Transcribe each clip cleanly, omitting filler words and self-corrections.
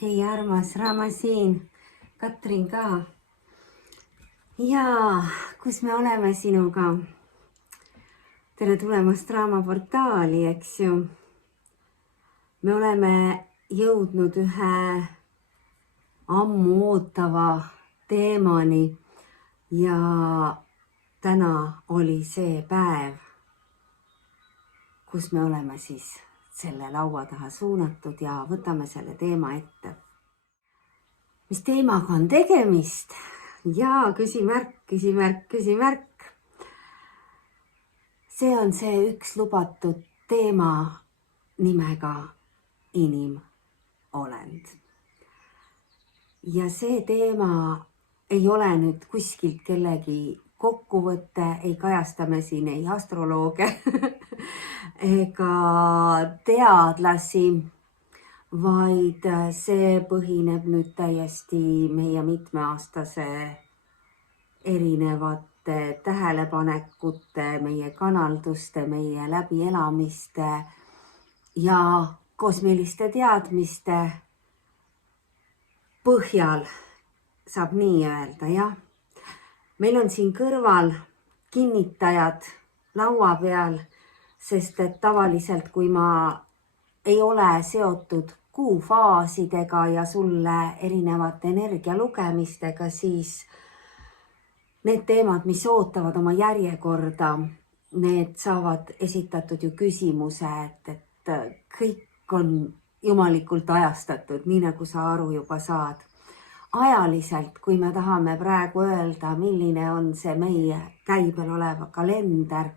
Hei armas, Raama siin, Katrin ka. Ja kus me oleme sinuga? Tere tulemast Raama portaali, eks ju. Me oleme jõudnud ühe ammu ootava teemani ja täna oli see päev, kus me oleme siis selle laua taha suunatud ja võtame selle teema ette. Mis teemaga on tegemist? Jaa, küsimärk, küsimärk, küsimärk. See on see üks lubatud teema nimega inimolend. Ja see teema ei ole nüüd kuskilt kellegi kokkuvõtte, ei kajasta me siin ei astrolooge ega teadlasi, vaid see põhineb nüüd täiesti meie mitmeaastase erinevate tähelepanekute, meie kanalduste, meie läbielamiste ja kosmiliste teadmiste põhjal, saab nii öelda, jah. Meil on siin kõrval kinnitajad laua peal, sest et tavaliselt, kui ma ei ole seotud kuufaasidega ja sulle erinevate energialugemistega, siis need teemad, mis ootavad oma järjekorda, need saavad esitatud ju küsimuse, et kõik on jumalikult ajastatud, nii nagu sa aru juba saad. Ajaliselt, kui me tahame praegu öelda, milline on see meie käibel oleva kalender,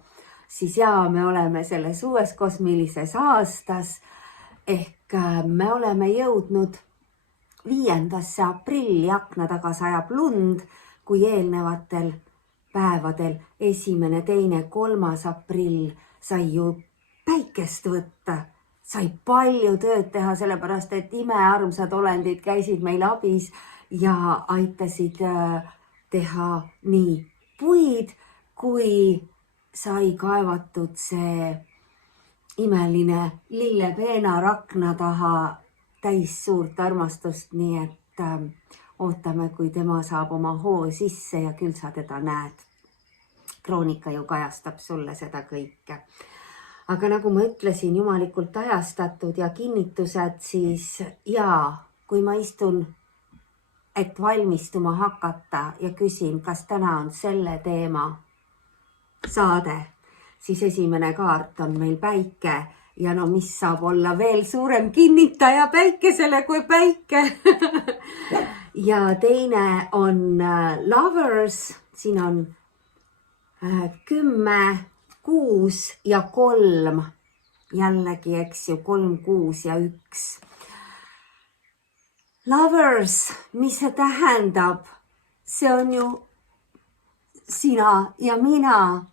siis jaa, me oleme selles uues kosmilises aastas, ehk me oleme jõudnud 5. aprilli, akna taga sajab lund, kui eelnevatel päevadel 1., 2., 3. aprill sai ju päikest võtta, sai palju tööd teha, sellepärast et imearmsad olendid käisid meil abis ja aitasid teha nii puid, kui sai kaevatud see imeline lillepeenar akna taha täis suurt armastust, nii et ootame, kui tema saab oma hoo sisse ja küll sa teda näed. Kroonika ju kajastab sulle seda kõike. Aga nagu ma ütlesin, jumalikult ajastatud ja kinnitused, siis jaa, kui ma istun, et valmistuma hakata ja küsin, kas täna on selle teema saade, siis esimene kaart on meil päike ja no mis saab olla veel suurem kinnitaja päikesele kui päike. Ja teine on Lovers, siin on 10, 6 ja 3, jällegi, eks ju, 3, 6 ja 1. Lovers, mis see tähendab? See on ju sina ja mina.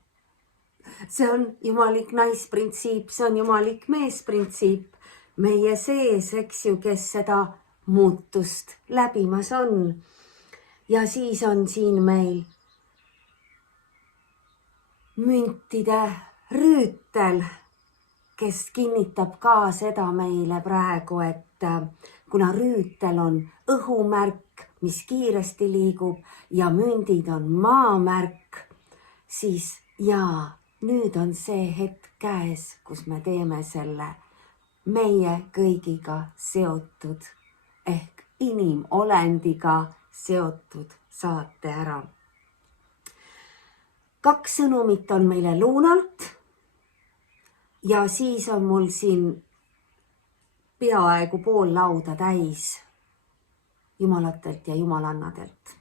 See on jumalik naisprintsiip, see on jumalik meesprintsiip. Meie sees, eks ju, kes seda muutust läbimas on. Ja siis on siin meil müntide rüütel, kes kinnitab ka seda meile praegu, et kuna rüütel on õhumärk, mis kiiresti liigub ja mündid on maamärk, siis jaa, nüüd on see hetk käes, kus me teeme selle meie kõigiga seotud ehk inimolendiga seotud saate ära. 2 sõnumit on meile luunalt ja siis on mul siin peaaegu pool lauda täis jumalatelt ja jumalannadelt.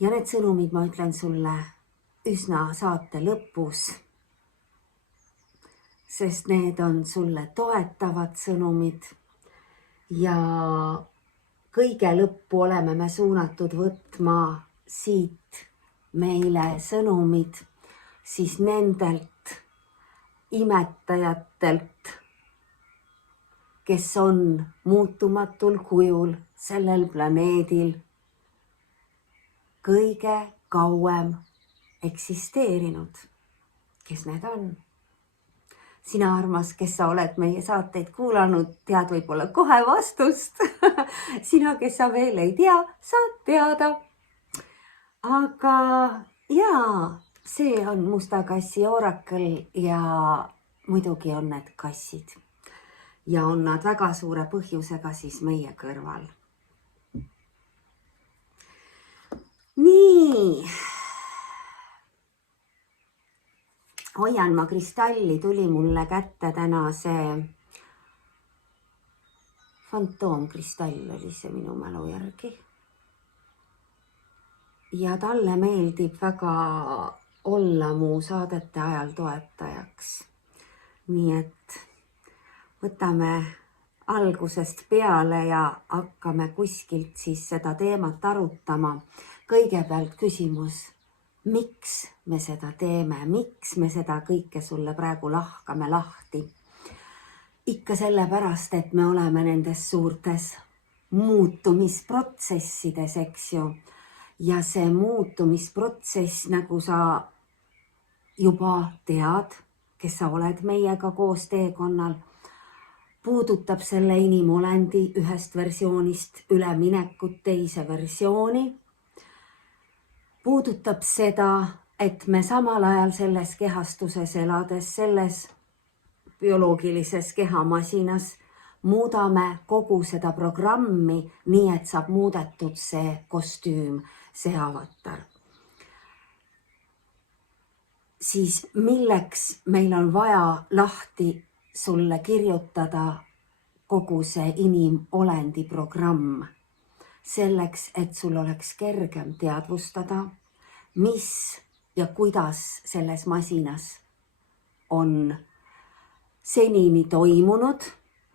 Ja need sõnumid ma ütlen sulle üsna saate lõpus, sest need on sulle toetavad sõnumid ja kõige lõppu oleme me suunatud võtma siit meile sõnumid siis nendelt imetajatelt, kes on muutumatul kujul sellel planeedil kõige kauem eksisteerinud. Kes need on? Sina armas, kes sa oled meie saateid kuulanud, tead võib-olla kohe vastust. Sina, kes sa veel ei tea, saad teada. Aga jaa, see on Musta Kassi Oracle ja muidugi on need kassid. Ja on nad väga suure põhjusega siis meie kõrval. Nii. Hoian ma kristalli, tuli mulle kätte täna see fantoomkristall oli see minu mälu järgi. Ja talle meeldib väga olla mu saadete ajal toetajaks. Nii et võtame algusest peale ja hakkame kuskilt siis seda teemat arutama. Kõigepealt küsimus, miks me seda teeme, miks me seda kõike sulle praegu lahkame lahti? Ikka sellepärast, et me oleme nendes suurtes muutumisprotsessides, eks ju. Ja see muutumisprotsess, nagu sa juba tead, kes sa oled meiega koos teekonnal, puudutab selle inimolendi ühest versioonist üleminekut teise versiooni. Puudutab seda, et me samal ajal selles kehastuses elades, selles bioloogilises kehamasinas muudame kogu seda programmi nii, et saab muudetud see kostüüm, see avatar. Siis milleks meil on vaja lahti sulle kirjutada kogu see inimolendi programm? Selleks, et sul oleks kergem teadvustada, mis ja kuidas selles masinas on senini toimunud,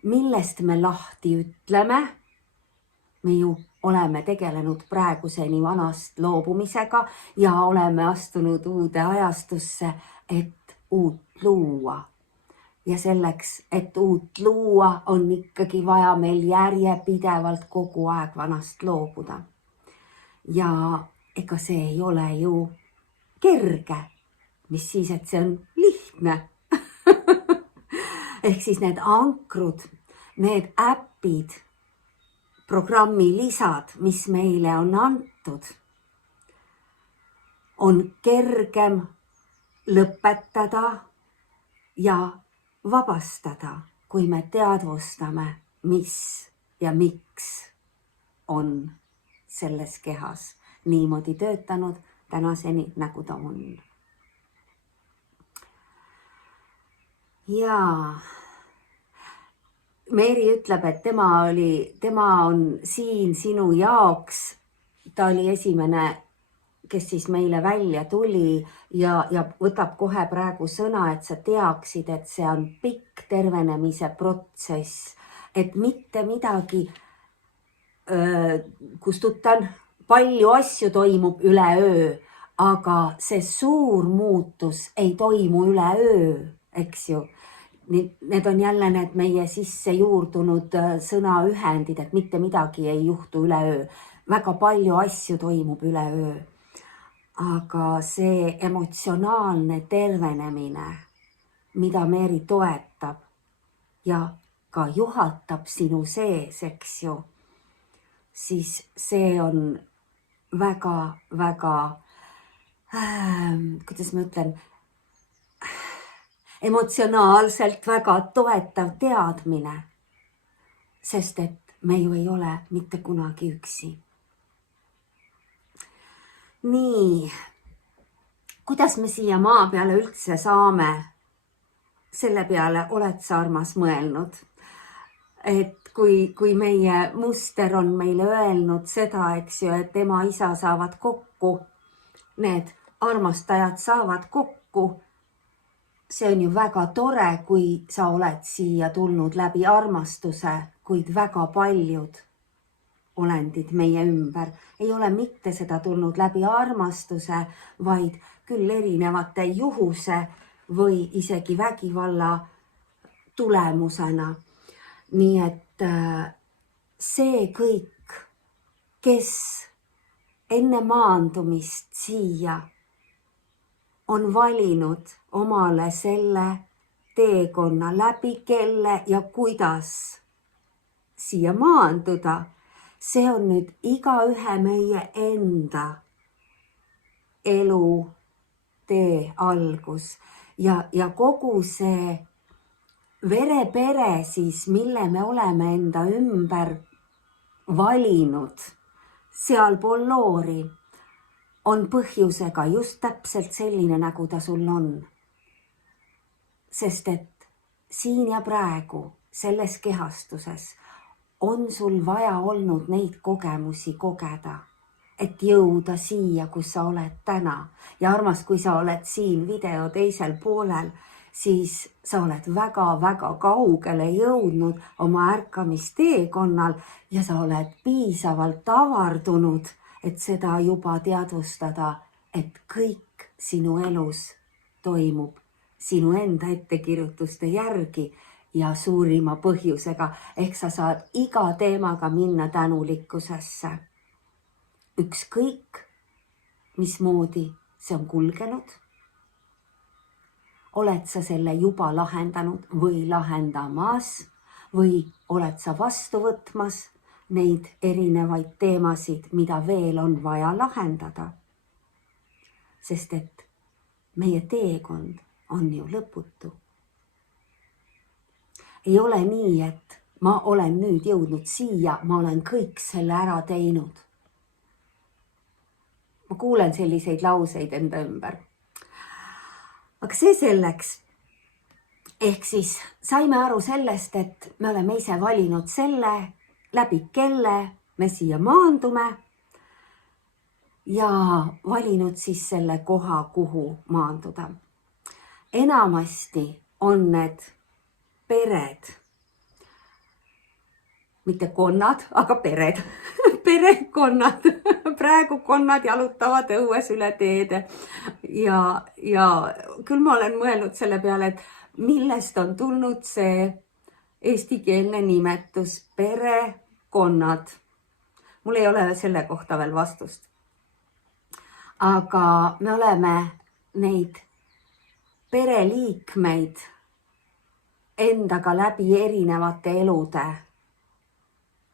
millest me lahti ütleme. Me ju oleme tegelenud praeguseni vanast loobumisega ja oleme astunud uude ajastusse, et uut luua. Ja selleks, et uut luua, on ikkagi vaja meil järjepidevalt kogu aeg vanast loobuda. Ja ega see ei ole ju kerge, mis siis, et see on lihtne. Ehk siis need ankrud, need äpid, programmi lisad, mis meile on antud, on kergem lõpetada ja vabastada, kui me teadvustame, mis ja miks on selles kehas niimoodi töötanud tänaseni, nagu ta on. Ja Meeri ütleb, et tema on siin sinu jaoks. Ta oli esimene, kes siis meile välja tuli ja võtab kohe praegu sõna, et sa teaksid, et see on pikk tervenemise protsess, et mitte midagi kustutan, palju asju toimub üleöö, aga see suur muutus ei toimu üleöö, eks ju. Need on jälle need meie sisse juurdunud sõnaühendid, et mitte midagi ei juhtu üleöö. Väga palju asju toimub üleöö. Aga see emotsionaalne tervenemine, mida Meeri toetab ja ka juhatab sinu sees, eks ju, siis see on väga, kuidas ma ütlen, emotsionaalselt väga toetav teadmine, sest et me ju ei ole mitte kunagi üksi. Nii, kuidas me siia maa peale üldse saame? Selle peale oled sa, armas, mõelnud? Et kui meie muster on meile öelnud seda, eks ju, et ema, isa saavad kokku, need armastajad saavad kokku. See on ju väga tore, kui sa oled siia tulnud läbi armastuse, kuid väga paljud olendid meie ümber ei ole mitte seda tulnud läbi armastuse, vaid küll erinevate juhuse või isegi vägivalla tulemusena. Nii et see kõik, kes enne maandumist siia on valinud omale selle teekonna, läbi kelle ja kuidas siia maanduda, see on nüüd igaühe meie enda elu tee algus ja kogu see verepere siis, mille me oleme enda ümber valinud sealpool loori, on põhjusega just täpselt selline, nagu ta sul on. Sest et siin ja praegu selles kehastuses on sul vaja olnud neid kogemusi kogeda, et jõuda siia, kus sa oled täna. Ja armas, kui sa oled siin video teisel poolel, siis sa oled väga-väga kaugele jõudnud oma ärkamisteekonnal ja sa oled piisavalt avardunud, et seda juba teadvustada, et kõik sinu elus toimub sinu enda ettekirjutuste järgi ja suurima põhjusega, ehk sa saad iga teemaga minna tänulikkusesse. Ükskõik, mismoodi see on kulgenud, oled sa selle juba lahendanud või lahendamas või oled sa vastu võtmas neid erinevaid teemasid, mida veel on vaja lahendada. Sest et meie teekond on ju lõputu. Ei ole nii, et ma olen nüüd jõudnud siia, ma olen kõik selle ära teinud. Ma kuulen selliseid lauseid enda ümber. Aga see selleks. Ehk siis saime aru sellest, et me oleme ise valinud selle, läbi kelle me siia maandume ja valinud siis selle koha, kuhu maanduda. Enamasti on need pered, mitte konnad, aga pered, perekonnad, praegu konnad jalutavad õues üle teede ja küll ma olen mõelnud selle peale, et millest on tulnud see eestikeelne nimetus perekonnad. Mul ei ole selle kohta veel vastust. Aga me oleme neid pereliikmeid endaga läbi erinevate elude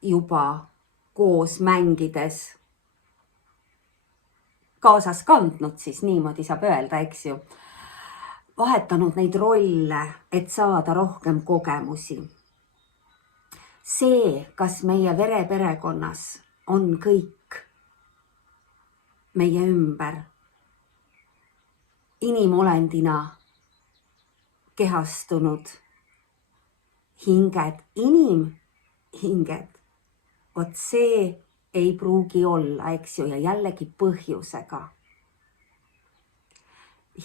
juba koos mängides kaasas kandnud, siis niimoodi saab öelda, eks ju. Vahetanud neid rolle, et saada rohkem kogemusi. See, kas meie vereperekonnas on kõik meie ümber inimolendina kehastunud hinged, inimhinged, vot see ei pruugi olla, eks ju, ja jällegi põhjusega.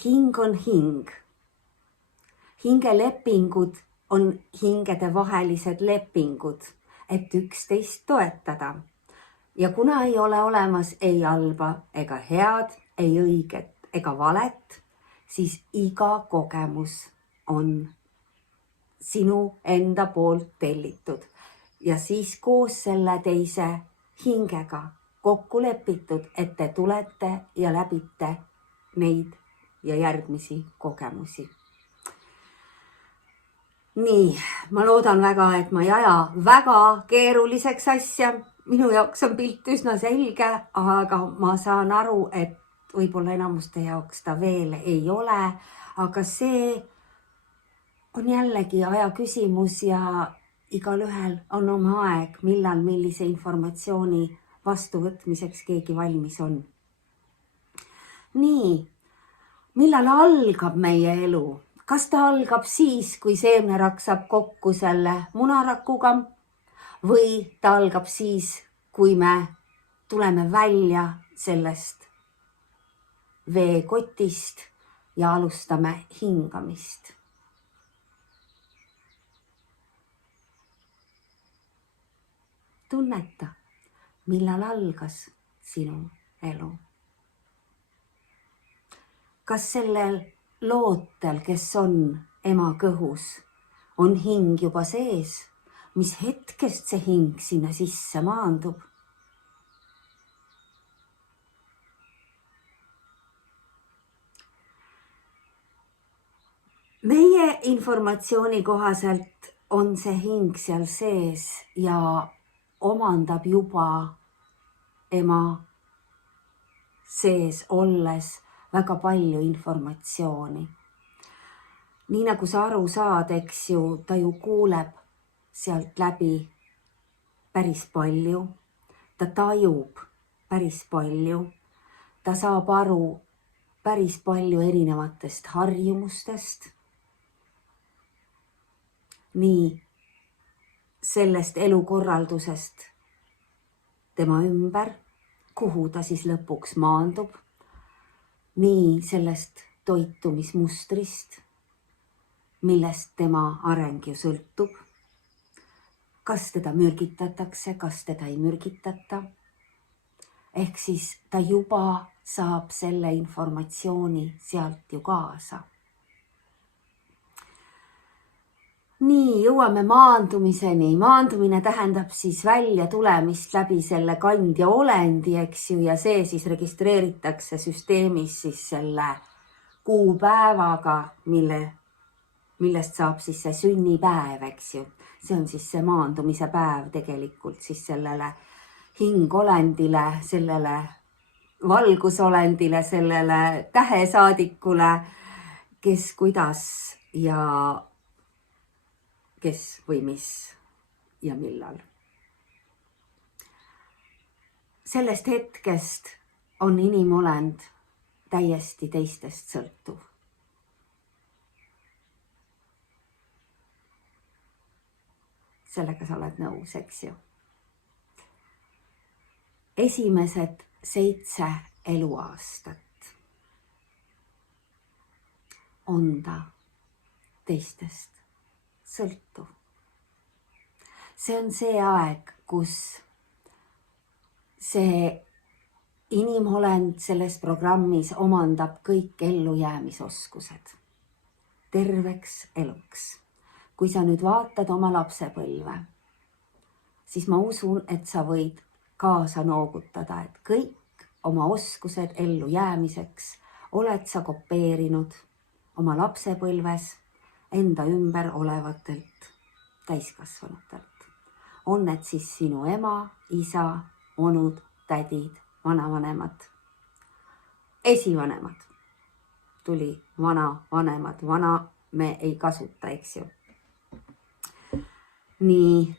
Hing on hing. Hingelepingud on hingede vahelised lepingud, et üksteist toetada. Ja kuna ei ole olemas ei halba ega head, ei õiget ega valet, siis iga kogemus on sinu enda poolt tellitud. Ja siis koos selle teise hingega kokku lepitud, et te tulete ja läbite neid ja järgmisi kogemusi. Nii, ma loodan väga, et ma ei aja väga keeruliseks asja. Minu jaoks on pilt üsna selge, aga ma saan aru, et võib-olla enamuste jaoks ta veel ei ole. Aga see on jällegi aja küsimus ja igalühel on oma aeg, millal millise informatsiooni vastuvõtmiseks keegi valmis on. Nii, millal algab meie elu? Kas ta algab siis, kui seemnerakk saab kokku selle munarakuga või ta algab siis, kui me tuleme välja sellest veekotist ja alustame hingamist? Tunneta, millal algas sinu elu. Kas sellel lootel, kes on ema kõhus, on hing juba sees? Mis hetkest see hing sinna sisse maandub? meie informatsiooni kohaselt on see hing seal sees ja omandab juba ema sees olles väga palju informatsiooni. Nii nagu sa aru saad, eks ju, ta ju kuuleb sealt läbi päris palju, ta tajub päris palju, ta saab aru päris palju erinevatest harjumustest, nii sellest elukorraldusest tema ümber, kuhu ta siis lõpuks maandub, nii sellest toitumismustrist, millest tema areng ju sõltub, kas teda mürgitatakse, kas teda ei mürgitata. Ehk siis ta juba saab selle informatsiooni sealt ju kaasa. Nii, jõuame maandumiseni. Maandumine tähendab siis välja tulemist läbi selle kandja olendi, eks ju, ja see siis registreeritakse süsteemis siis selle kuupäevaga, millest saab siis see sünnipäev, eks ju. See on siis see maandumise päev tegelikult siis sellele hingolendile, sellele valgusolendile, sellele tähesaadikule, kes kuidas ja kes või mis ja millal. Sellest hetkest on inimolend täiesti teistest sõltuv. Sellega sa oled nõus, eks ju. Esimesed 7 eluaastat on ta teistest sõltuv. See on see aeg, kus see inimolend selles programmis omandab kõik ellujäämisoskused terveks eluks. Kui sa nüüd vaatad oma lapsepõlve, siis ma usun, et sa võid kaasa noogutada, et kõik oma oskused ellujäämiseks oled sa kopeerinud oma lapsepõlves enda ümber olevatelt täiskasvanutelt. On need siis sinu ema, isa, onud, tädid, vanavanemad, esivanemad. Tuli vanavanemad, vana me ei kasuta, eks ju. Nii,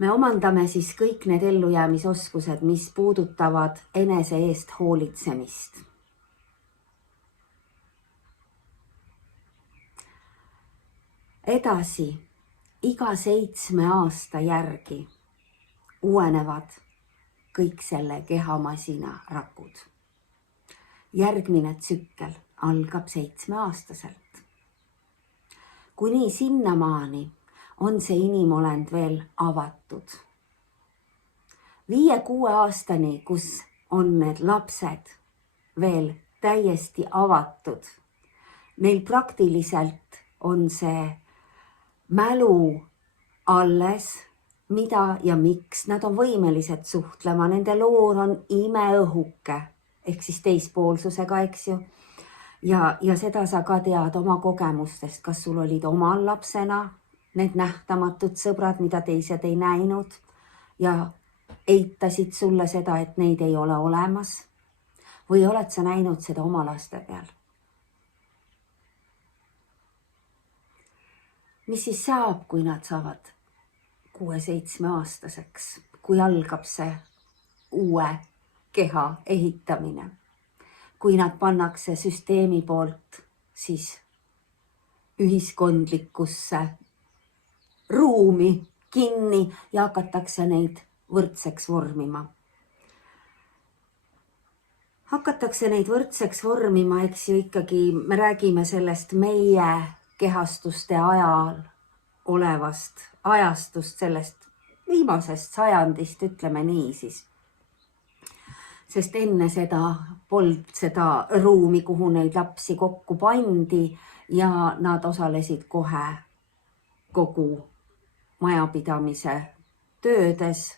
me omandame siis kõik need ellujäämisoskused, mis puudutavad enese eest hoolitsemist. Edasi, iga 7 aasta järgi uuenevad kõik selle kehamasina rakud. Järgmine tsükkel algab 7-aastaselt. Kuni sinnamaani on see inimolend veel avatud. 5-6 aastani, kus on need lapsed veel täiesti avatud, neil praktiliselt on see mälu alles, mida ja miks nad on võimelised suhtlema. Nende loor on imeõhuke, ehk siis teispoolsusega, eks ju. Ja seda sa ka tead oma kogemustest, kas sul olid omal lapsena need nähtamatud sõbrad, mida teised ei näinud ja eitasid sulle seda, et neid ei ole olemas. Või oled sa näinud seda oma laste peal? Mis siis saab, kui nad saavad 6-7 aastaseks, kui algab see uue keha ehitamine? Kui nad pannakse süsteemi poolt siis ühiskondlikusse ruumi kinni ja hakatakse neid võrdseks vormima. Hakatakse neid võrdseks vormima, eks ju ikkagi, me räägime sellest meie kehastuste ajal olevast ajastust, sellest viimasest sajandist, ütleme nii siis. Sest enne seda polnud seda ruumi, kuhu neid lapsi kokku pandi ja nad osalesid kohe kogu majapidamise töödes,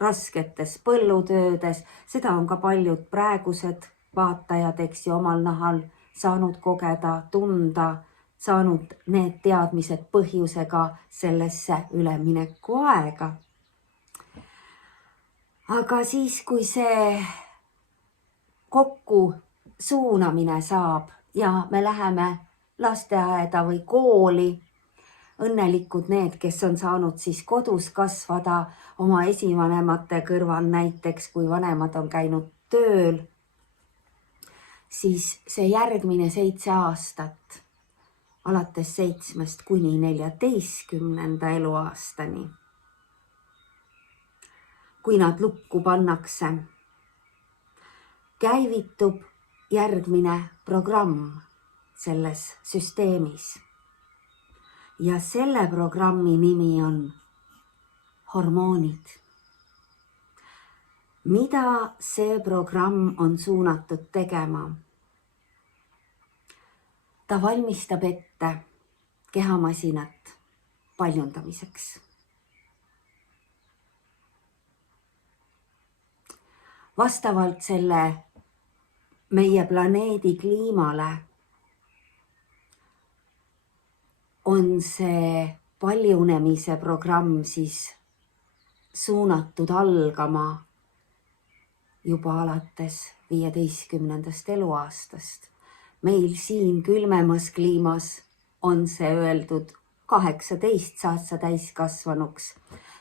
rasketes põllutöödes. Seda on ka paljud praegused vaatajad, eks ju, omal nahal saanud kogeda, tunda, saanud need teadmised põhjusega sellesse üleminekuaega. Aga siis, kui see kokku suunamine saab ja me läheme lasteaeda või kooli, õnnelikud need, kes on saanud siis kodus kasvada oma esivanemate kõrval näiteks, kui vanemad on käinud tööl, siis see järgmine 7 aastat, alates 7 kuni 14 eluaastani, kui nad lukku pannakse, käivitub järgmine programm selles süsteemis. Ja selle programmi nimi on hormoonid. Mida see programm on suunatud tegema? Ta valmistab ette kehamasinat paljundamiseks. Vastavalt selle meie planeedi kliimale on see paljunemise programm siis suunatud algama juba alates 15. eluaastast. Meil siin külmemas kliimas on see öeldud 18 saad sa täiskasvanuks.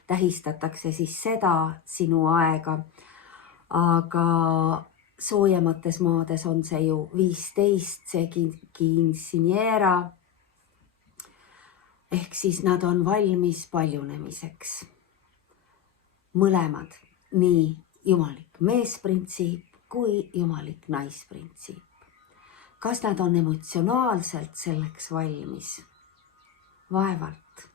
Tähistatakse siis seda sinu aega, aga soojemates maades on see ju 15, see quinceañera. Ehk siis nad on valmis paljunemiseks. Mõlemad, nii jumalik meesprintsiip kui jumalik naisprintsiip. Kas nad on emotsionaalselt selleks valmis? Vaevalt.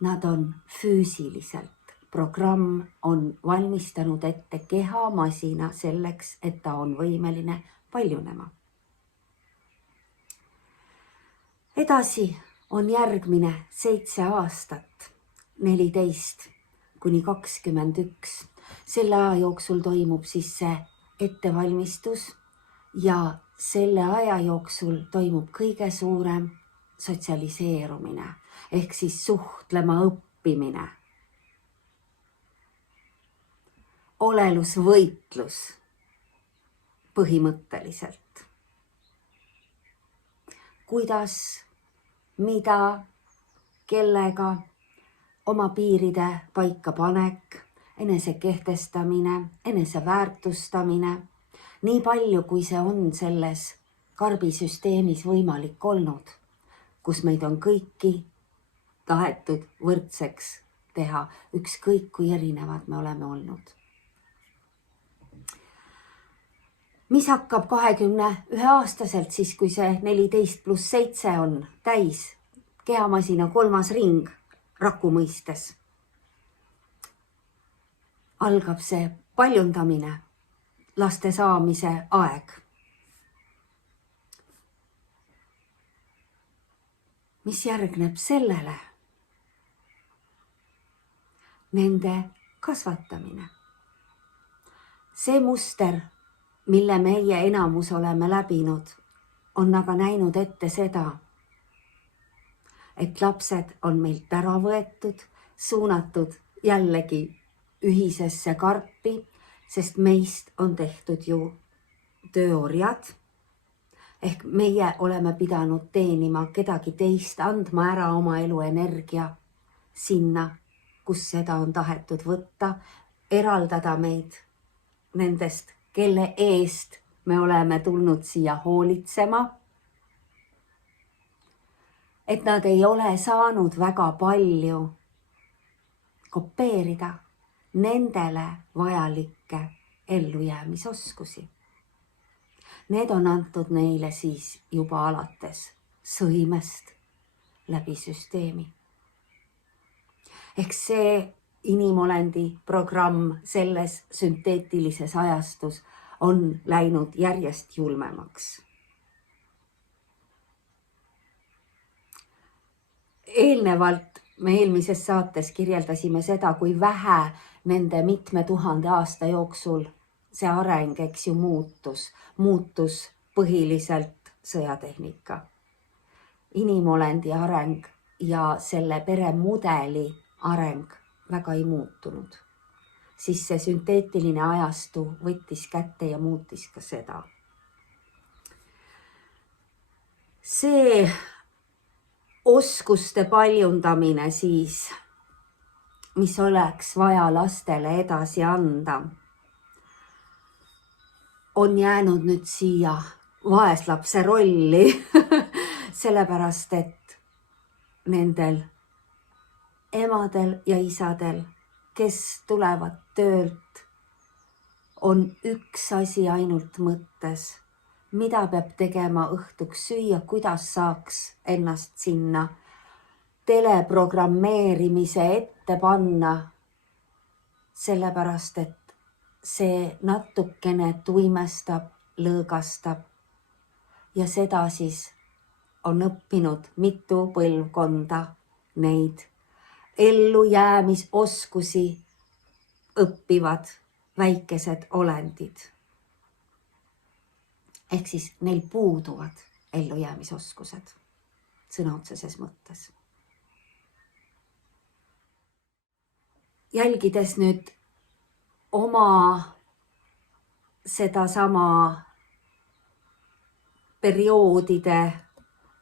Nad on füüsiliselt. Programm on valmistanud ette kehamasina selleks, et ta on võimeline paljunema. Edasi on järgmine 7 aastat, 14 kuni 21. Selle aja jooksul toimub siis see ettevalmistus ja selle aja jooksul toimub kõige suurem sotsialiseerumine ehk siis suhtlema õppimine. Olelusvõitlus põhimõtteliselt. Kuidas, mida, kellega, oma piiride paikapanek, enese kehtestamine, enese väärtustamine, nii palju, kui see on selles karbisüsteemis võimalik olnud, kus meid on kõiki tahetud võrdseks teha, ükskõik kui erinevad me oleme olnud. Mis hakkab 21-aastaselt siis, kui see 14+7 on täis, kehamasina 3. ring raku mõistes. Algab see paljundamine, laste saamise aeg. Mis järgneb sellele? Nende kasvatamine. See muster, mille meie enamus oleme läbinud, on aga näinud ette seda, et lapsed on meilt ära võetud, suunatud jällegi ühisesse karpi, sest meist on tehtud ju tööorjad. Ehk meie oleme pidanud teenima kedagi teist, andma ära oma eluenergia sinna, kus seda on tahetud võtta, eraldada meid nendest, kelle eest me oleme tulnud siia hoolitsema. Et nad ei ole saanud väga palju kopeerida nendele vajalikke ellujäämisoskusi. Need on antud neile siis juba alates sõimest läbi süsteemi. Ehk see inimolendi programm selles sünteetilises ajastus on läinud järjest julmemaks. Eelnevalt me eelmises saates kirjeldasime seda, kui vähe nende mitme tuhande aasta jooksul see areng, eks ju, muutus põhiliselt sõjatehnika. Inimolendi areng ja selle peremudeli areng väga ei muutunud. Siis see sünteetiline ajastu võttis kätte ja muutis ka seda. See oskuste paljundamine siis, mis oleks vaja lastele edasi anda, on jäänud nüüd siia vaeslapse rolli, sellepärast et nendel emadel ja isadel, kes tulevad töölt, on üks asi ainult mõttes, mida peab tegema õhtuks süüa, kuidas saaks ennast sinna teleprogrammeerimise ette panna, sellepärast et see natukene tuimestab, lõõgastab ja seda siis on õppinud mitu põlvkonda neid ellujäämisoskusi õppivad väikesed olendid. Ehk siis neil puuduvad ellujäämisoskused sõna otseses mõttes. Jälgides nüüd oma sedasama perioodide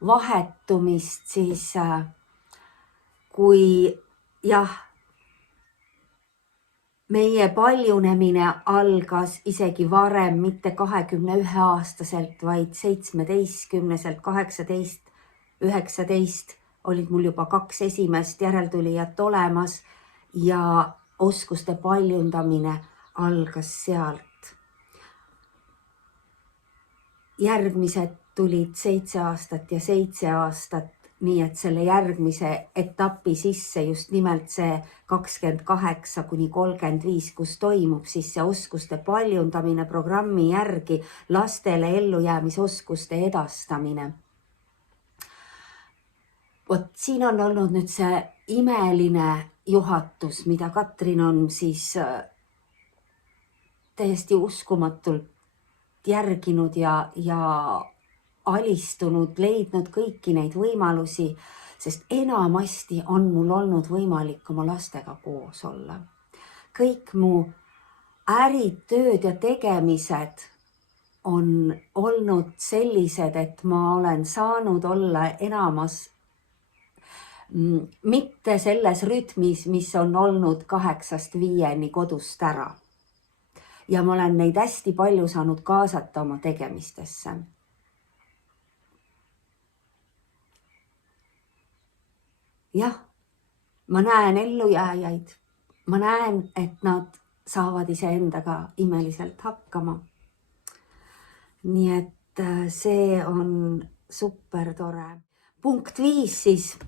vahetumist, siis kui jah, meie paljunemine algas isegi varem, mitte 21-aastaselt, vaid 17-selt, 18, 19 olid mul juba 2 esimest järeltulijat olemas ja oskuste paljundamine algas sealt. Järgmised tulid 7 aastat ja 7 aastat, nii et selle järgmise etapi sisse just nimelt see 28 kuni 35, kus toimub siis see oskuste paljundamine programmi järgi, lastele ellujäämisoskuste edastamine. Vot siin on olnud nüüd see imeline juhatus, mida Katrin on siis täiesti uskumatult järginud ja alistunud, leidnud kõiki neid võimalusi, sest enamasti on mul olnud võimalik oma lastega koos olla. Kõik mu ärid, tööd ja tegemised on olnud sellised, et ma olen saanud olla enamas mitte selles rütmis, mis on olnud 8-5 kodust ära. Ja ma olen neid hästi palju saanud kaasata oma tegemistesse. Jah, ma näen ellujääjaid. Ma näen, et nad saavad iseendaga imeliselt hakkama. Nii et see on super tore. Punkt 5 siis.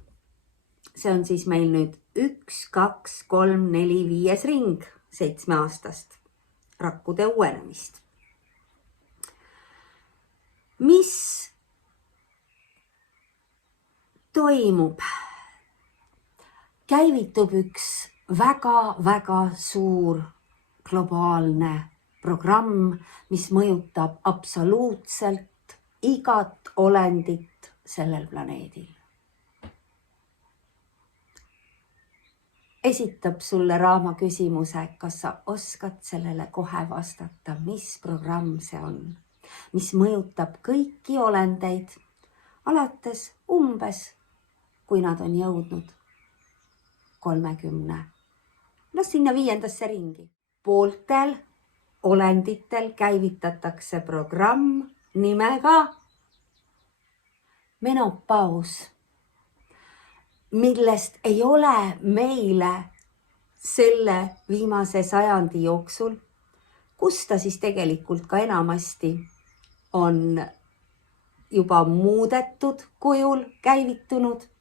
See on siis meil nüüd 1, 2, 3, 4, 5 ring 7 aastast rakkude uuenemist. Mis toimub? Käivitub üks väga-väga suur globaalne programm, mis mõjutab absoluutselt igat olendit sellel planeedil. Esitab sulle Raama küsimuse, kas sa oskad sellele kohe vastata, mis programm see on, mis mõjutab kõiki olendeid, alates umbes, kui nad on jõudnud 30, sinna 5. ringi. Pooltel olenditel käivitatakse programm nimega menopaus, millest ei ole meile selle viimase sajandi jooksul, kus ta siis tegelikult ka enamasti on juba muudetud kujul käivitunud,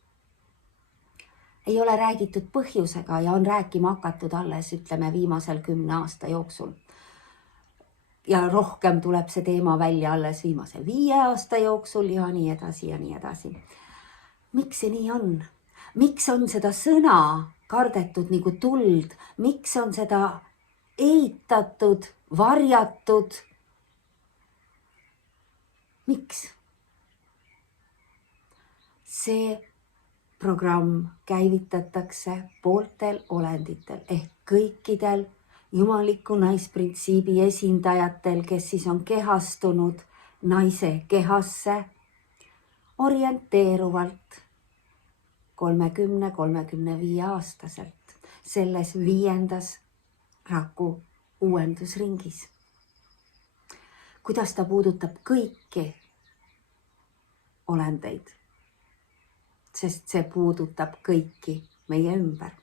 ei ole räägitud põhjusega ja on rääkima hakatud alles, ütleme, viimasel 10 aasta jooksul. Ja rohkem tuleb see teema välja alles viimase 5 aasta jooksul ja nii edasi ja nii edasi. Miks see nii on? Miks on seda sõna kardetud nagu tuld? Miks on seda eitatud, varjatud? miks? See programm käivitatakse pooltel olenditel ehk kõikidel jumaliku naisprintsiibi esindajatel, kes siis on kehastunud naise kehasse orienteeruvalt 30–35 aastaselt selles 5. raku uuendusringis. Kuidas ta puudutab kõiki olendeid, sest see puudutab kõiki meie ümber.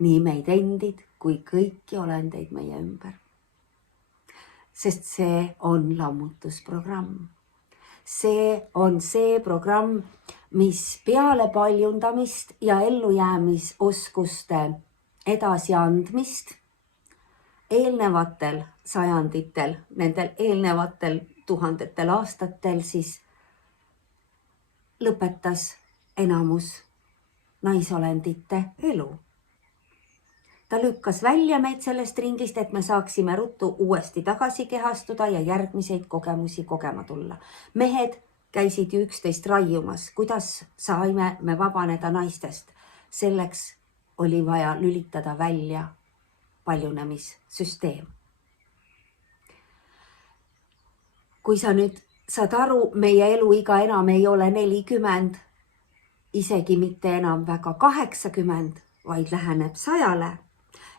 Nii meid endid kui kõiki olendeid meie ümber. Sest see on lammutusprogramm. See on see programm, mis peale paljundamist ja ellujäämisoskuste edasiandmist eelnevatel sajanditel, nendel eelnevatel tuhandetel aastatel siis lõpetas enamus naisolendite elu. Ta lükkas välja meid sellest ringist, et me saaksime ruttu uuesti tagasi kehastuda ja järgmiseid kogemusi kogema tulla. Mehed käisid ju üksteist raiumas, kuidas saime me vabaneda naistest. Selleks oli vaja lülitada välja paljunemissüsteem. Kui sa nüüd saad aru, meie eluiga enam ei ole 40, isegi mitte enam väga 80, vaid läheneb 100.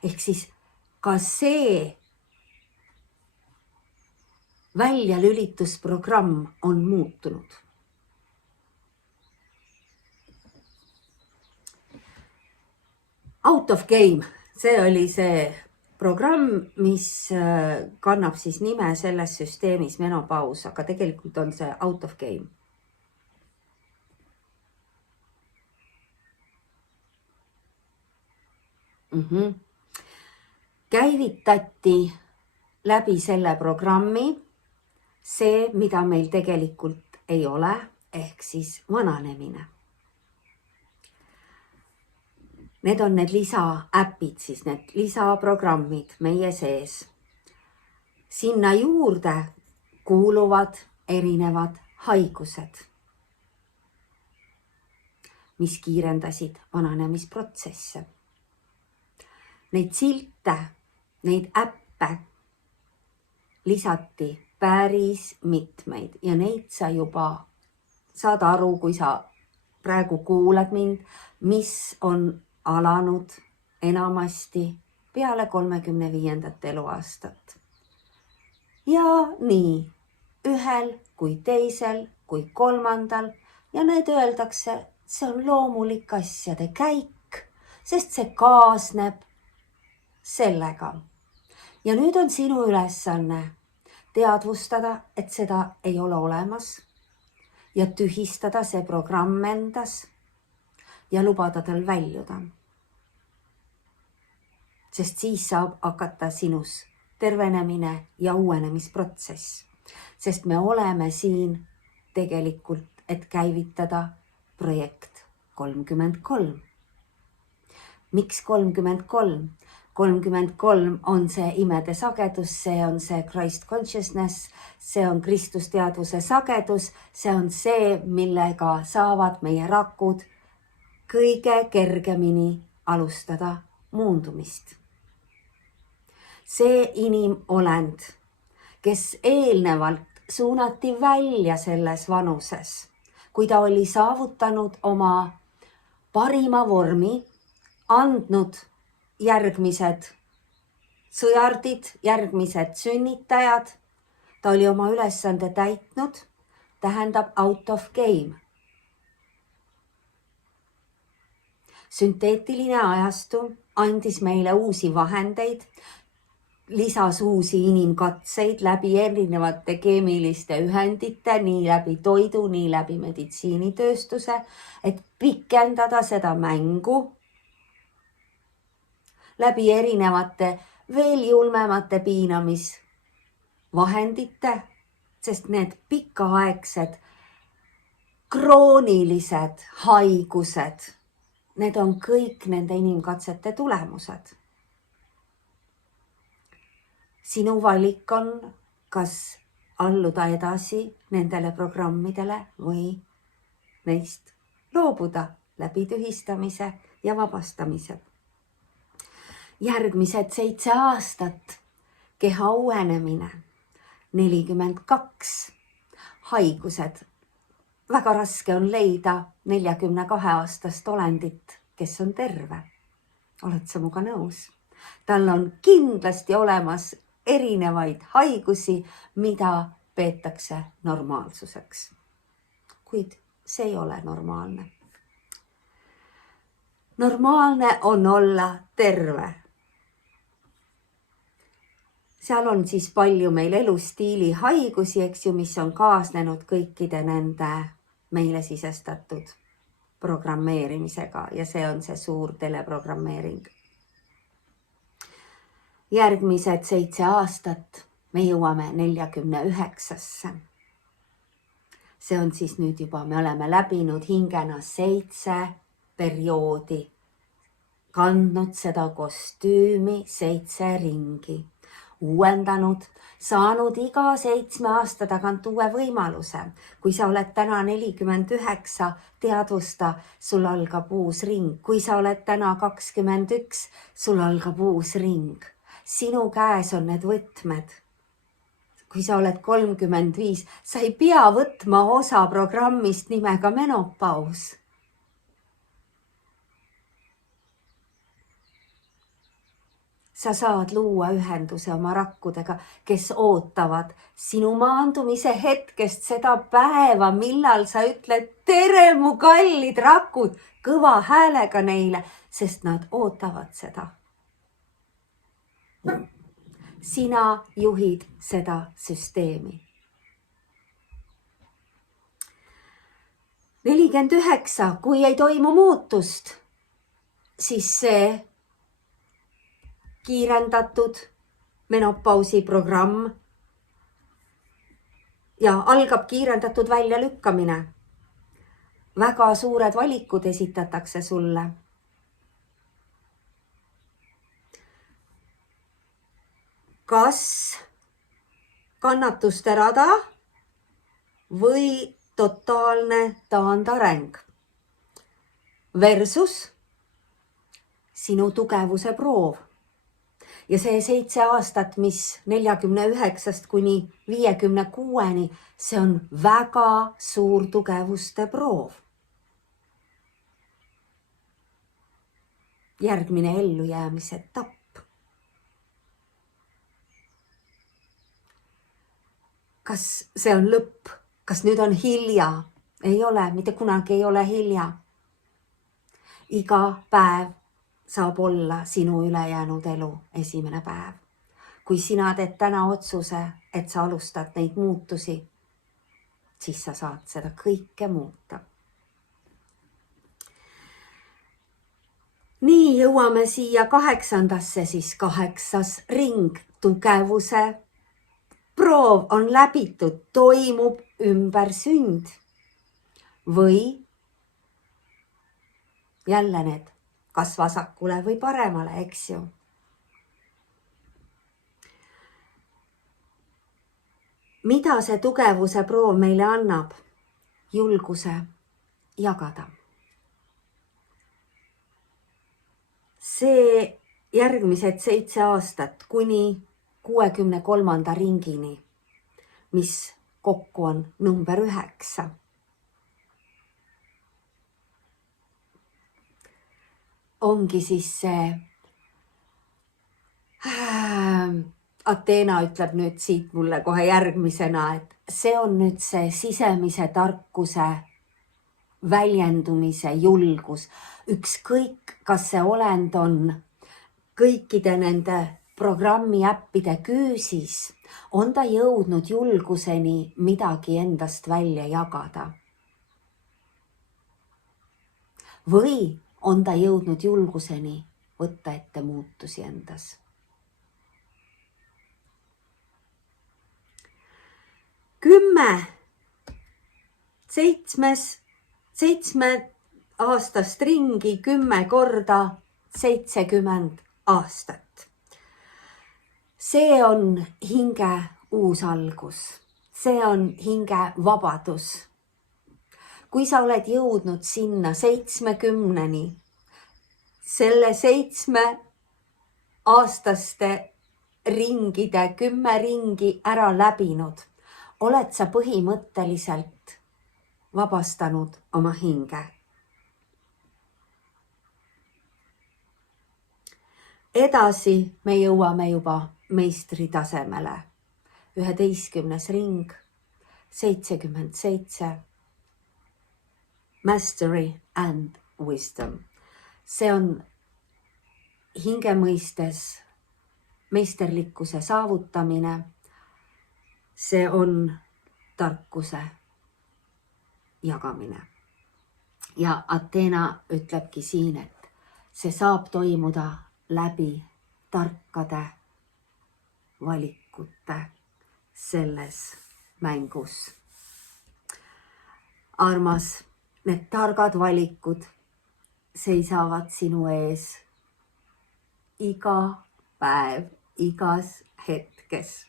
Ehk siis ka see väljalülitusprogramm on muutunud. Out of game, see oli see programm, mis kannab siis nime selles süsteemis menopaus, aga tegelikult on see out of game. Käivitati läbi selle programmi see, mida meil tegelikult ei ole, ehk siis vananemine. Need on need lisaäpid, siis need lisaprogrammid meie sees. Sinna juurde kuuluvad erinevad haigused, mis kiirendasid vananemisprotsesse. Neid silte, neid äppe lisati päris mitmeid ja neid sa juba saad aru, kui sa praegu kuulad mind, mis on alanud enamasti peale 35. eluaastat. Ja nii ühel kui teisel kui kolmandal ja need öeldakse, see on loomulik asjade käik, sest see kaasneb sellega. Ja nüüd on sinu ülesanne teadvustada, et seda ei ole olemas ja tühistada see programm endas ja lubada tal väljuda. Sest siis saab hakata sinus tervenemine ja uuenemisprotsess. Sest me oleme siin tegelikult, et käivitada projekt 33. Miks 33? 33 on see imede sagedus, see on see Christ consciousness, see on Kristusteadvuse sagedus, see on see, millega saavad meie rakud kõige kergemini alustada muundumist. See inimolend, kes eelnevalt suunati välja selles vanuses, kui ta oli saavutanud oma parima vormi, andnud järgmised sõjardid, järgmised sünnitajad, ta oli oma ülesande täitnud, tähendab out of game. Sünteetiline ajastu andis meile uusi vahendeid, lisas uusi inimkatseid läbi erinevate keemiliste ühendite, nii läbi toidu, nii läbi meditsiinitööstuse, et pikendada seda mängu läbi erinevate veel julmemate piinamisvahendite, sest need pikaaegsed kroonilised haigused, need on kõik nende inimkatsete tulemused. Sinu valik on, kas alluda edasi nendele programmidele või neist loobuda läbi tühistamise ja vabastamise. Järgmised 7 aastat, keha uuenemine, 42 haigused. Väga raske on leida 42-aastast olendit, kes on terve. Oled sa muga nõus? Tal on kindlasti olemas erinevaid haigusi, mida peetakse normaalsuseks. Kuid see ei ole normaalne. Normaalne on olla terve. Seal on siis palju meil elustiili haigusi, eks ju, mis on kaasnenud kõikide nende meile sisestatud programmeerimisega ja see on see suur teleprogrammeering. Järgmised 7 aastat me jõuame 49-sse. See on siis nüüd juba, me oleme läbinud hingena 7 perioodi, kandnud seda kostüümi 7 ringi, uuendanud, saanud iga 7 aasta tagant uue võimaluse. Kui sa oled täna 49, teadvusta, sul algab uus ring. Kui sa oled täna 21, sul algab uus ring. Sinu käes on need võtmed. Kui sa oled 35, sa ei pea võtma osa programmist nimega menopaus. Sa saad luua ühenduse oma rakkudega, kes ootavad sinu maandumise hetkest seda päeva, millal sa ütled tere, mu kallid rakud, kõva häälega neile, sest nad ootavad seda. Sina juhid seda süsteemi. 49, kui ei toimu muutust, siis see kiirendatud menopausi programm ja algab kiirendatud väljalükkamine. Väga suured valikud esitatakse sulle. Kas kannatuste rada või totaalne taandareng versus sinu tugevuse proov. Ja see 7 aastat, mis 49 kuni 56, see on väga suur tugevuste proov. Järgmine ellujäämise etapp. Kas see on lõpp? Kas nüüd on hilja? Ei ole, mitte kunagi ei ole hilja. Iga päev saab olla sinu ülejäänud elu esimene päev. Kui sina teed täna otsuse, et sa alustad neid muutusi, siis sa saad seda kõike muuta. Nii jõuame siia 8. siis 8. ring. Tugevuse proov on läbitud, toimub ümbersünd. Või jälle need kas vasakule või paremale, eks ju. Mida see tugevuse proov meile annab? Julguse jagada. See järgmised 7 aastat kuni 63. ringini, mis kokku on number 9. Ongi siis see, Ateena ütleb nüüd siit mulle kohe järgmisena, et see on nüüd see sisemise tarkuse väljendumise julgus. Ükskõik, kas see olend on kõikide nende programmi äppide küüsis, on ta jõudnud julguseni midagi endast välja jagada. Või on ta jõudnud julguseni võtta ette muutusi endas. 10 7 aastast ringi 10 korda 70 aastat. See on hinge uus algus. see on hinge vabadus. Kui sa oled jõudnud sinna 70-ni, selle 7-aastaste ringide 10 ringi ära läbinud, oled sa põhimõtteliselt vabastanud oma hinge. Edasi me jõuame juba meistri tasemele. 11. ring, 77. Mastery and wisdom. See on hinge mõistes meisterlikkuse saavutamine. See on tarkuse jagamine. Ja Athena ütlebki siin, et see saab toimuda läbi tarkade valikute selles mängus. Armas, need targad valikud seisavad sinu ees iga päev, igas hetkes.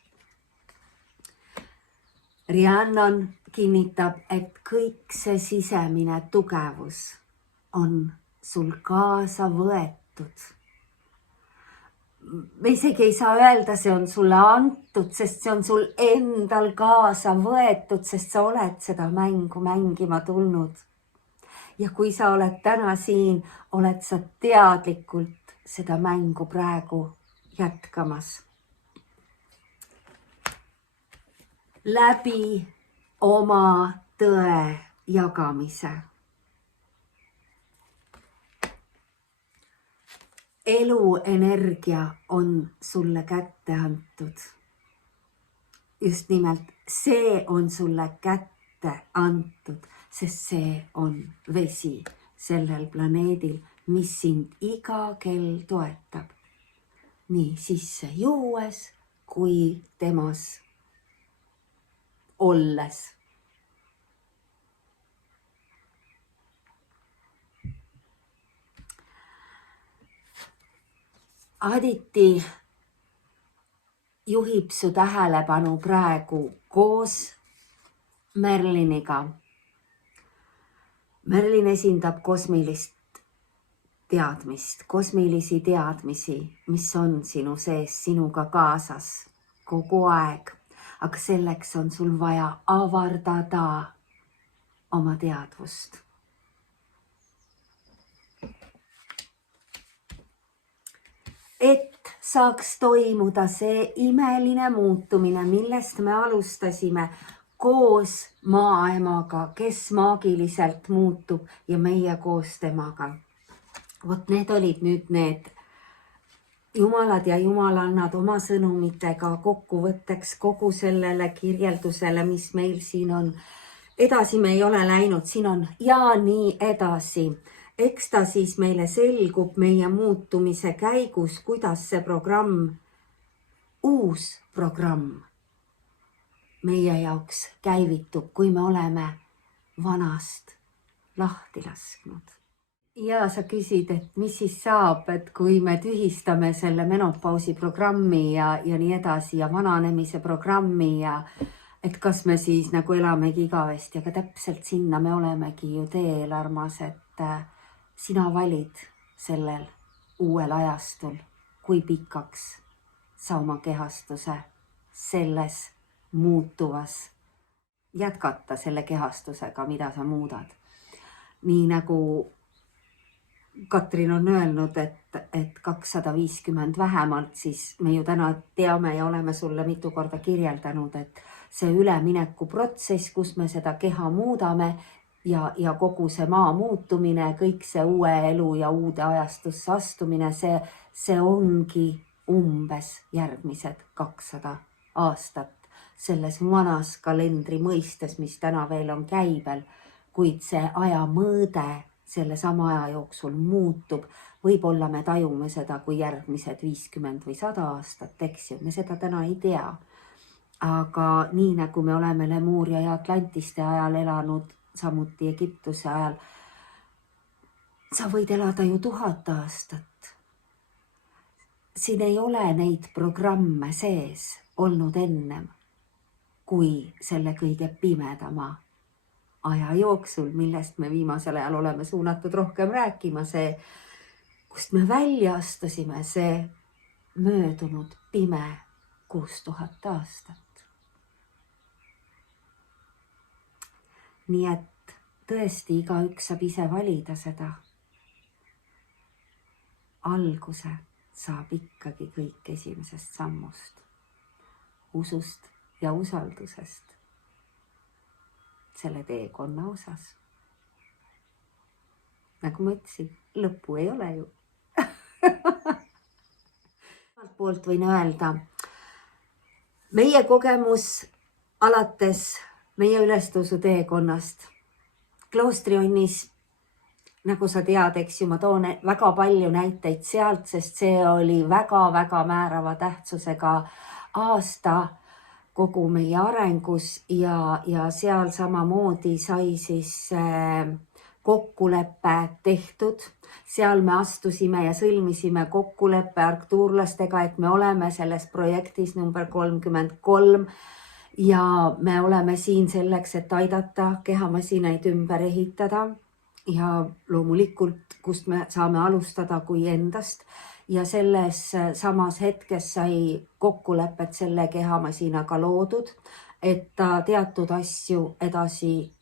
Rhiannon kinnitab, et kõik see sisemine tugevus on sul kaasa võetud. Me isegi ei saa öelda, see on sulle antud, sest see on sul endal kaasa võetud, sest sa oled seda mängu mängima tulnud. Ja kui sa oled täna siin, oled sa teadlikult seda mängu praegu jätkamas. Läbi oma tõe jagamise. Eluenergia on sulle kätte antud. Just nimelt see on sulle kätte antud, sest see on vesi sellel planeedil, mis sind iga kell toetab. Nii sisse juues kui temas olles. Aditi juhib su tähelepanu praegu koos Merliniga. Merlin esindab kosmilist teadmist, kosmilisi teadmisi, mis on sinu sees, sinuga kaasas kogu aeg. Aga selleks on sul vaja avardada oma teadvust. Et saaks toimuda see imeline muutumine, millest me alustasime koos maaemaga, kes maagiliselt muutub ja meie koos temaga. Vot need olid nüüd need jumalad ja jumalannad oma sõnumitega kokkuvõtteks kogu sellele kirjeldusele, mis meil siin on. Edasi me ei ole läinud, siin on ja nii edasi. Eks ta siis meile selgub meie muutumise käigus, kuidas see programm, uus programm meie jaoks käivitub, kui me oleme vanast lahti lasknud. Ja sa küsid, et mis siis saab, et kui me tühistame selle menopausi programmi ja nii edasi ja vananemise programmi ja et kas me siis nagu elamegi igavesti, aga täpselt sinna me olemegi ju teel, armas, et sina valid sellel uuel ajastul, kui pikaks sa oma kehastuse selles muutuvas jätkata selle kehastusega, mida sa muudad. Nii nagu Katrin on öelnud, et 250 vähemalt, siis me ju täna teame ja oleme sulle mitu korda kirjeldanud, et see üleminekuprotsess, kus me seda keha muudame ja kogu see maa muutumine, kõik see uue elu ja uude ajastusse astumine, see ongi umbes järgmised 200 aastat selles vanas kalendri mõistes, mis täna veel on käibel, kuid see aja mõõde selle sama aja jooksul muutub. Võib-olla me tajume seda kui järgmised 50 või 100 aastat, eks ju, me seda täna ei tea. Aga nii nagu me oleme Lemuuria ja Atlantiste ajal elanud, samuti Egiptuse ajal, sa võid elada ju 1000 aastat. Siin ei ole neid programme sees olnud ennem. kui selle kõige pimedama aja jooksul, millest me viimasel ajal oleme suunatud rohkem rääkima, see, kust me välja astusime, see möödunud pime 6000 aastat. Nii et tõesti igaüks saab ise valida seda. Alguse saab ikkagi kõik esimesest sammust, usust ja usaldusest selle teekonna osas. Nagu ma ütlesin, lõppu ei ole ju. Poolt võin öelda, meie kogemus alates meie ülestõusu teekonnast Kloostrijonnis, nagu sa tead, eks ju, ma toon väga palju näiteid sealt, sest see oli väga-väga määrava tähtsusega aasta kogu meie arengus ja seal samamoodi sai siis kokkulepe tehtud. Seal me astusime ja sõlmisime kokkuleppe arctuurlastega, et me oleme selles projektis number 33 ja me oleme siin selleks, et aidata kehamasinaid ümber ehitada ja loomulikult, kust me saame alustada kui endast. Ja selles samas hetkes sai kokkulepet selle kehamasinaga loodud, et ta teatud asju edasi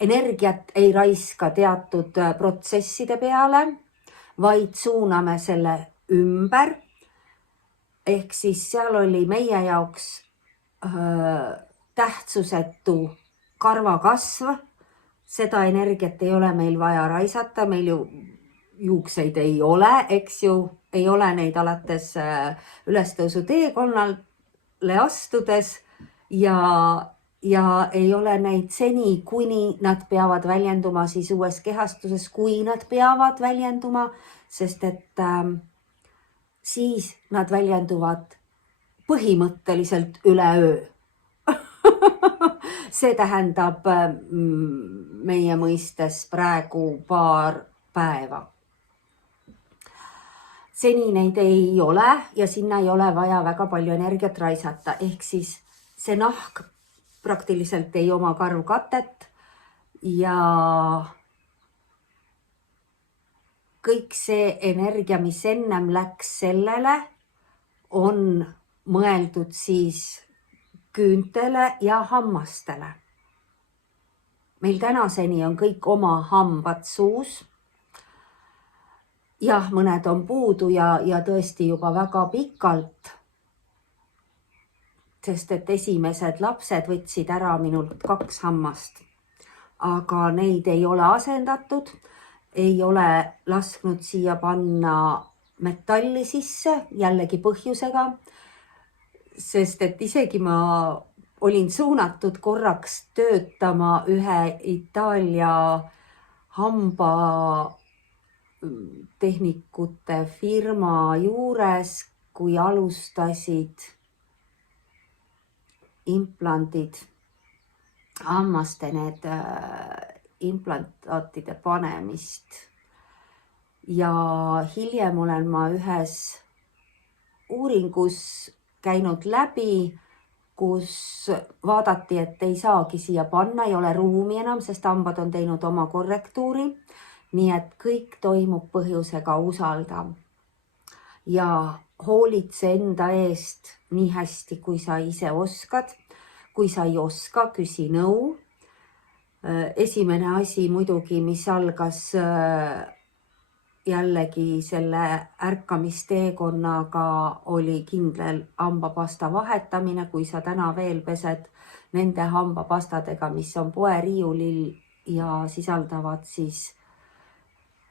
energiat ei raiska teatud protsesside peale, vaid suuname selle ümber. Ehk siis seal oli meie jaoks tähtsusetu karvakasv. Seda energiat ei ole meil vaja raisata, meil ju juukseid ei ole, eks ju, ei ole neid alates ülestõusu teekonnale astudes ja ei ole neid seni, kuni nad peavad väljenduma siis uues kehastuses, kui nad peavad väljenduma, sest et siis nad väljenduvad põhimõtteliselt üleöö. See tähendab meie mõistes praegu paar päeva. Seni neid ei ole ja sinna ei ole vaja väga palju energiat raisata. Ehk siis see nahk praktiliselt ei oma karvkatet ja kõik see energia, mis ennem läks sellele, on mõeldud siis küüntele ja hammastele. Meil tänaseni on kõik oma hambad suus. Jah, mõned on puudu ja tõesti juba väga pikalt, sest et esimesed lapsed võtsid ära minult 2 hammast, aga neid ei ole asendatud, ei ole lasknud siia panna metalli sisse, jällegi põhjusega, sest et isegi ma olin suunatud korraks töötama ühe Itaalia hambatehnikute firma juures, kui alustasid implantid, hammaste need implantaatide panemist. Ja hiljem olen ma ühes uuringus käinud läbi, kus vaadati, et ei saagi siia panna, ei ole ruumi enam, sest hambad on teinud oma korrektuuri. Nii et kõik toimub põhjusega usalda. Ja hoolitse enda eest nii hästi, kui sa ise oskad. Kui sa ei oska, küsi nõu. Esimene asi muidugi, mis algas jällegi selle ärkamisteekonnaga, oli kindel hambapasta vahetamine. Kui sa täna veel pesed nende hambapastadega, mis on poeriiulil ja sisaldavad siis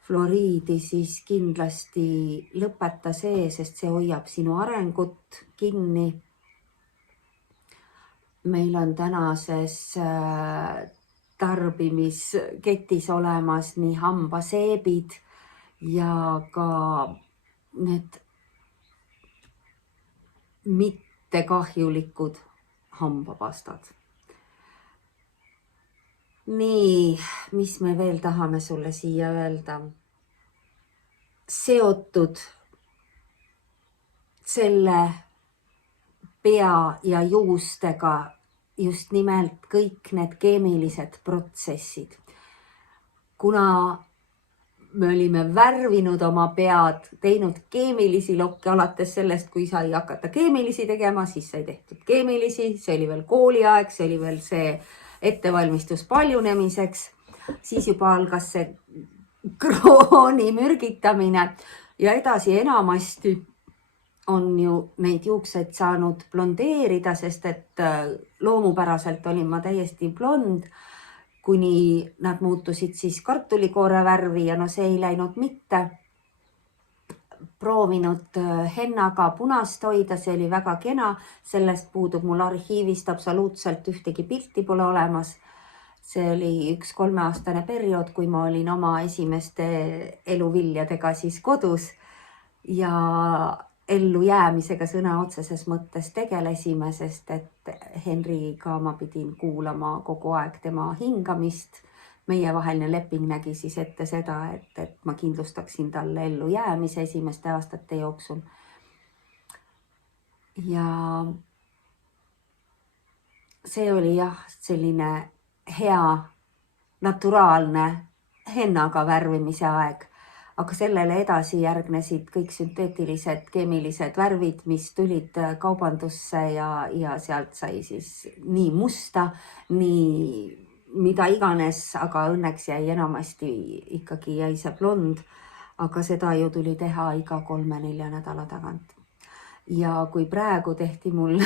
fluoriidi, siis kindlasti lõpeta see, sest see hoiab sinu arengut kinni. Meil on tänases tarbimisketis olemas nii hambaseebid ja ka need mittekahjulikud hambapastad. Nii, mis me veel tahame sulle siia öelda? Seotud selle pea ja juustega just nimelt kõik need keemilised protsessid. Kuna me olime värvinud oma pead, teinud keemilisi lokke alates sellest, kui sai hakata keemilisi tegema, siis sai tehtud keemilisi, see oli veel kooliaeg, see oli veel see ettevalmistus paljunemiseks, siis juba algas see krooni mürgitamine ja edasi enamasti on ju neid juukseid saanud blondeerida, sest et loomupäraselt olin ma täiesti blond, kuni nad muutusid siis kartulikoore värvi ja no see ei läinud mitte. Proovinud hennaga punast hoida, see oli väga kena, sellest puudub mul arhiivist absoluutselt ühtegi pilti pole olemas. See oli üks 3-aastane periood, kui ma olin oma esimeste eluviljadega siis kodus ja ellujäämisega sõna otseses mõttes tegelesime, sest et Henriga ma pidin kuulama kogu aeg tema hingamist. Meievaheline leping nägi siis ette seda, et ma kindlustaksin talle ellujäämise esimeste aastate jooksul. Ja see oli jah, selline hea, naturaalne hennaga värvimise aeg. Aga sellele edasi järgnesid kõik sünteetilised keemilised värvid, mis tulid kaubandusse ja sealt sai siis nii musta, nii mida iganes, aga õnneks jäi enamasti ikkagi jäi see blond, aga seda ju tuli teha iga 3-4 nädala tagant. Ja kui praegu tehti mul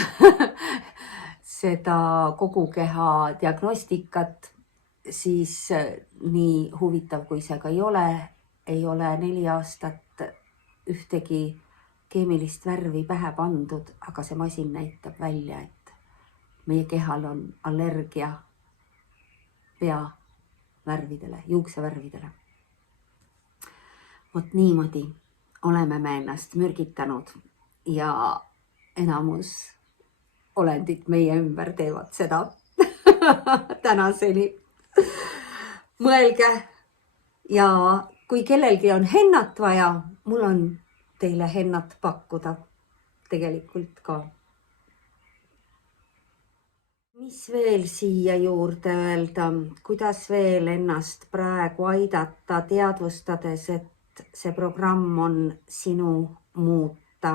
seda kogu keha diagnostikat, siis nii huvitav kui see ka ei ole 4 aastat ühtegi keemilist värvi pähe pandud, aga see masin näitab välja, et meie kehal on allergia pea värvidele, juuksevärvidele. Vot niimoodi oleme me ennast mürgitanud ja enamus olendid meie ümber teevad seda tänaseni. Mõelge ja kui kellelgi on hennat vaja, mul on teile hennat pakkuda tegelikult ka. Mis veel siia juurde öelda, kuidas veel ennast praegu aidata, teadvustades, et see programm on sinu muuta.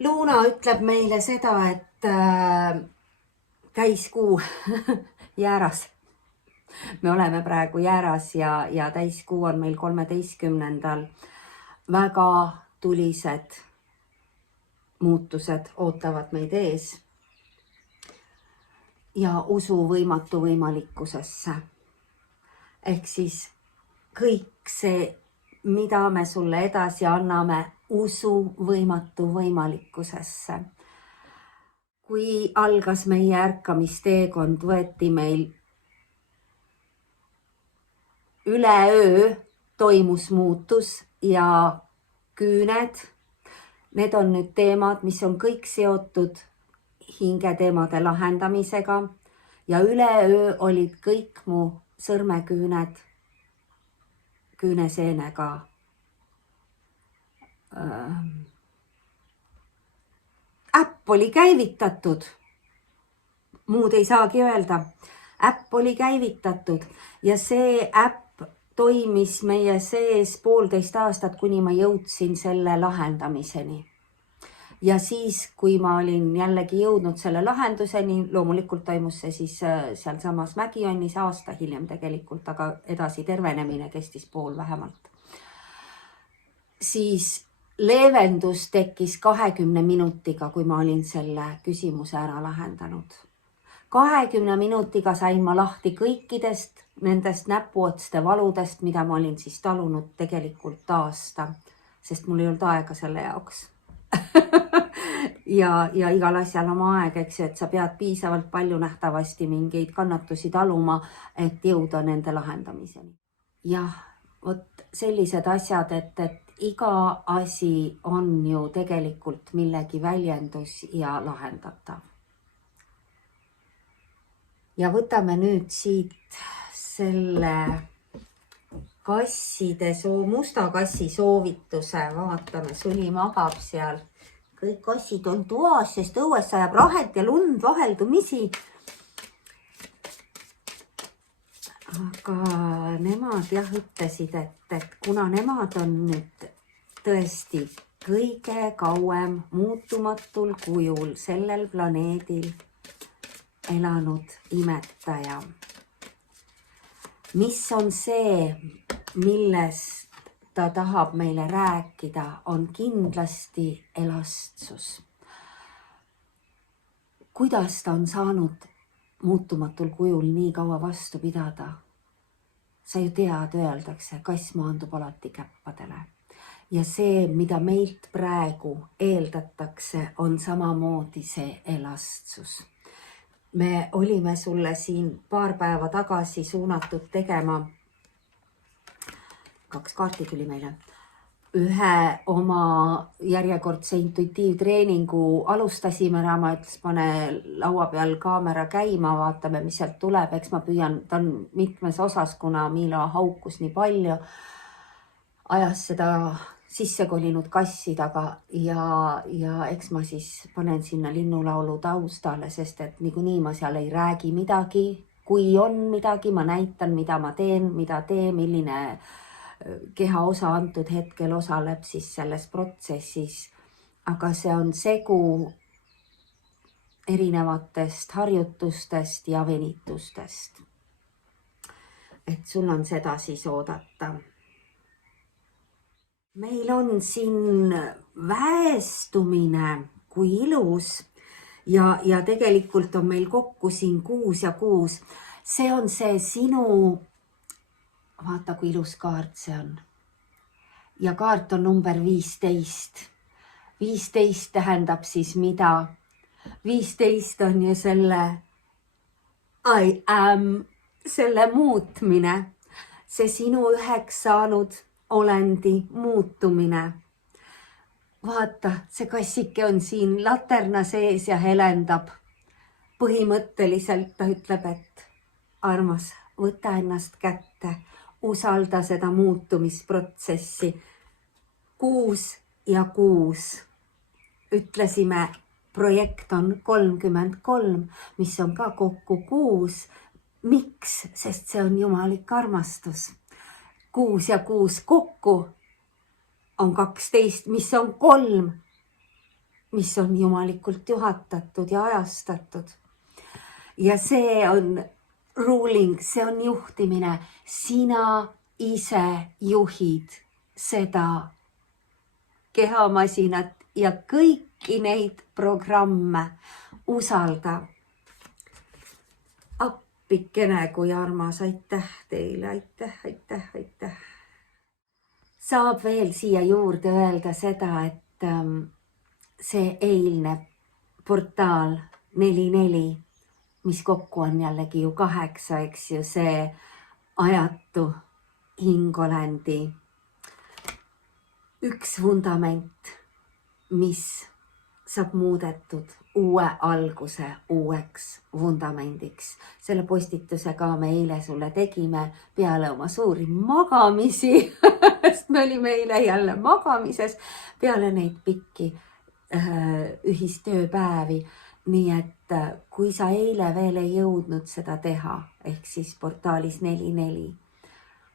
Luuna ütleb meile seda, et täiskuu jääras. Me oleme praegu jääras ja täiskuu on meil 13. Väga tulised muutused ootavad meid ees ja usu võimatu võimalikkusesse. Ehk siis kõik see, mida me sulle edasi anname, usu võimatu võimalikkusesse. Kui algas meie ärkamisteekond, võeti meil üleöö toimus muutus ja küüned. Need on nüüd teemad, mis on kõik seotud hingeteemade lahendamisega ja üleöö olid kõik mu sõrmeküüned küüneseenega äpp oli käivitatud. Muud ei saagi öelda. Äpp oli käivitatud ja see äpp toimis meie sees 1,5 aastat, kuni ma jõudsin selle lahendamiseni. Ja siis, kui ma olin jällegi jõudnud selle lahenduseni, loomulikult toimus see siis seal samas Mägijonnis aasta hiljem tegelikult, aga edasi tervenemine kestis 1,5 vähemalt. Siis leevendus tekkis 20 minutiga, kui ma olin selle küsimuse ära lahendanud. 20 minutiga sain ma lahti kõikidest nendest näpuotste valudest, mida ma olin siis talunud tegelikult aasta, sest mul ei olnud aega selle jaoks. ja igal asjal oma aeg, eks, et sa pead piisavalt palju nähtavasti mingeid kannatusi taluma, et jõuda nende lahendamiseni. Jah, vot sellised asjad, et iga asi on ju tegelikult millegi väljendus ja lahendatav. Ja võtame nüüd siit selle musta kassi soovituse, vaatame, Suli magab seal. Kõik kassid on toas, sest õues sajab rahet ja lund vaheldumisi. aga nemad jah ütlesid, et kuna nemad on nüüd tõesti kõige kauem muutumatul kujul sellel planeedil elanud imetaja, mis on see, millest ta tahab meile rääkida, on kindlasti elastsus. Kuidas ta on saanud muutumatul kujul nii kaua vastu pidada? Sa ju tead, öeldakse, kass maandub alati käppadele. Ja see, mida meilt praegu eeldatakse, on samamoodi see elastsus. Me olime sulle siin paar päeva tagasi suunatud tegema, 2 kaarti tuli meile, ühe oma järjekordse intuitiivtreeningu alustasime ära, ma ütles, pane laua peal kaamera käima, vaatame, mis sealt tuleb, eks ma püüan, ta on mitmes osas, kuna Miila haukus nii palju, ajas seda sisse kolinud kassi taga ja eks ma siis panen sinna linnulaulu taustale, sest et niikuinii ma seal ei räägi midagi. Kui on midagi, ma näitan, mida ma teen, milline kehaosa antud hetkel osaleb siis selles protsessis. Aga see on segu erinevatest harjutustest ja venitustest. Et sul on seda siis oodata. Meil on siin väestumine, kui ilus ja tegelikult on meil kokku siin 6 ja 6. See on see sinu, vaata kui ilus kaart see on. Ja kaart on number 15. 15 tähendab siis mida? 15 on ju selle I am, selle muutmine, see sinu üheks saanud olendi muutumine. Vaata, see kassike on siin laterna sees ja helendab. Põhimõtteliselt ta ütleb, et armas, võta ennast kätte, usalda seda muutumisprotsessi. 6 ja 6. Ütlesime, projekt on 33, mis on ka kokku 6. Miks? Sest see on jumalik armastus. 6 ja 6 kokku on 12, mis on 3, mis on jumalikult juhatatud ja ajastatud. Ja see on ruling, see on juhtimine. Sina ise juhid seda kehamasinat ja kõiki neid programme. Usalda. Appikene kui armas, aitäh teile, aitäh. Saab veel siia juurde öelda seda, et see eilne portaal 44, mis kokku on jällegi ju 8, eks ju, see ajatu hingolendi üks vundament, mis saab muudetud uue alguse uueks vundamendiks. Selle postitusega me eile sulle tegime peale oma suuri magamisi, sest me olime eile jälle magamises peale neid pikki ühistööpäevi. Nii et kui sa eile veel ei jõudnud seda teha, ehk siis portaalis 44,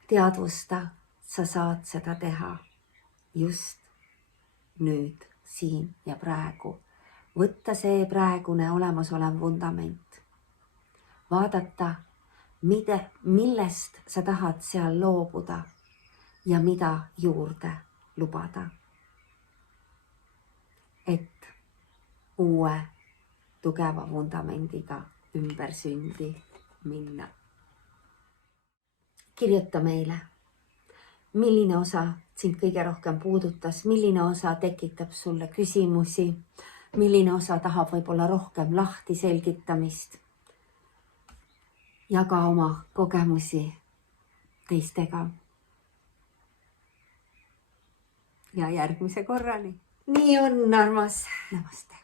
teadvusta, sa saad seda teha just nüüd, siin ja praegu. Võtta see praegune olemasolev vundament. Vaadata, millest sa tahad seal loobuda ja mida juurde lubada. Et uue tugeva vundamendiga ümber sündi minna. Kirjuta meile, milline osa sind kõige rohkem puudutas, milline osa tekitab sulle küsimusi, milline osa tahab võib-olla rohkem lahti selgitamist. Jaga oma kogemusi teistega. Ja järgmise korrani. Nii on, armas. Namaste.